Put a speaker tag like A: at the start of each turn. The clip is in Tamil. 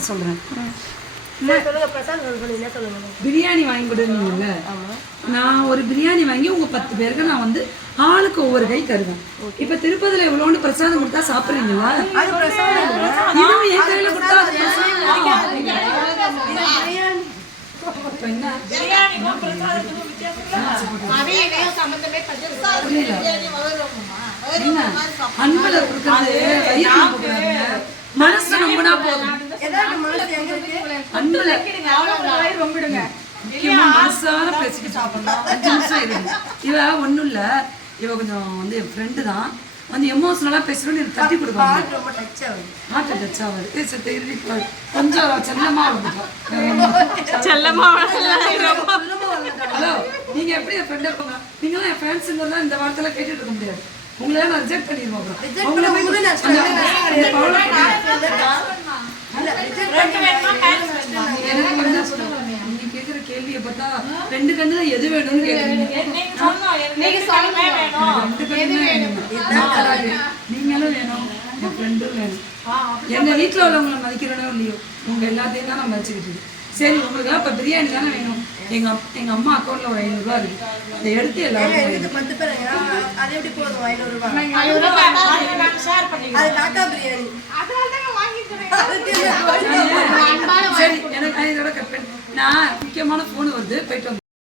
A: நான்
B: சொல்லுங்க
A: பிரியாணி வாங்கி கொடுங்க நான் ஒரு பிரியாணி வாங்கி உங்க பத்து பேருக்கு நான் வந்து ஆளுக்கு ஒவ்வொரு கை தருவேன். இப்ப திருப்பதியில இவ்வளோன்னு பிரசாதம் கொடுத்தா சாப்பிடுறீங்களா. இதுவும் என் கையில கொடுத்தா அது போதும்
B: ஏதாவது மனசு எங்க இருக்கு?
A: அன்புல. முக்கியமா மனசார பேசிட்டு சாப்பிடலாம் அஞ்சு நிமிஷம் இருக்கு இவ ஒண்ணும் இல்ல. இவ கொஞ்சம் வந்து என் ஃப்ரெண்டு தான். வந்து எமோஷனலா பேசுறோன்னு எனக்கு தட்டி கொடுப்பாங்க.
B: ரொம்ப டச் ஆகுது.
A: ஆட்டு டச் ஆகுது. பேசுறது இறுதி கொஞ்சம் செல்லமா வந்துட்டோம் ஹலோ நீங்க எப்படி என் ஃப்ரெண்ட் இருப்பாங்க நீங்களும் என் ஃப்ரெண்ட்ஸுங்கிறதா இந்த வார்த்தையில கேட்டுட்டு இருக்க முடியாது. உங்களை நான் ரிஜெக்ட் பண்ணிடுவோம் அப்புறம். உங்களை ரெண்டு கண்ணு தான் எது வேணும்னு கேக்குறீங்க ரெண்டு கண்ணு வேணும் நான் அழகு. நீங்களும் வேணும் என் ஃப்ரெண்டும் வேணும் எங்க வீட்ல உள்ளவங்களை மதிக்கிறனோ இல்லையோ உங்க எல்லாத்தையும் தான் நான் மதிச்சுக்கிட்டு. சரி உங்களுக்கு இப்ப பிரியாணி தானே வேணும் எங்க அப்- எங்க அம்மா அக்கௌண்ட்ல ஒரு ஐநூறு ரூபாய் இருக்கு அதை எடுத்து எல்லாரும்
B: எங்களுக்கு பத்து பேர் அது எப்படி போதும் ஐநூறு ரூபாய் அது காக்கா பிரியாணி அதுக்கு என்ன?
A: சரி எனக்கு நான் இதோட கட் பண்ணி நான் முக்கியமான ஃபோன் வருது போயிட்டு வந்து